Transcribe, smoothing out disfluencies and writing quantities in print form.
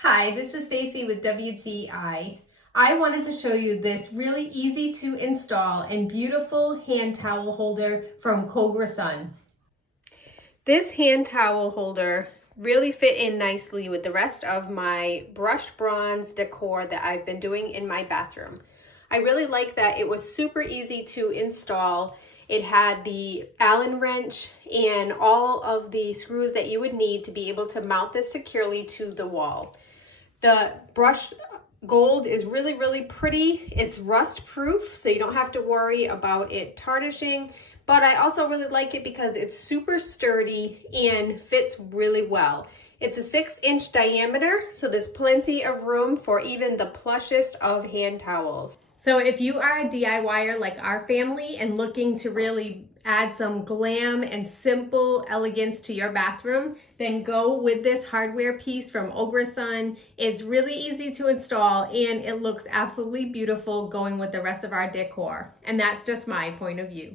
Hi, this is Stacy with WTI. I wanted to show you this really easy to install and beautiful hand towel holder from QogriSun. This hand towel holder really fit in nicely with the rest of my brushed bronze decor that I've been doing in my bathroom. I really like that it was super easy to install. It had the Allen wrench and all of the screws that you would need to be able to mount this securely to the wall. The brushed gold is really pretty. It's rust proof, so you don't have to worry about it tarnishing. But I also really like it because it's super sturdy and fits really well. It's a 6-inch diameter, so there's plenty of room for even the plushest of hand towels. So if you are a DIYer like our family and looking to really add some glam and simple elegance to your bathroom, then go with this hardware piece from QogriSun. It's really easy to install and it looks absolutely beautiful going with the rest of our decor. And that's just my point of view.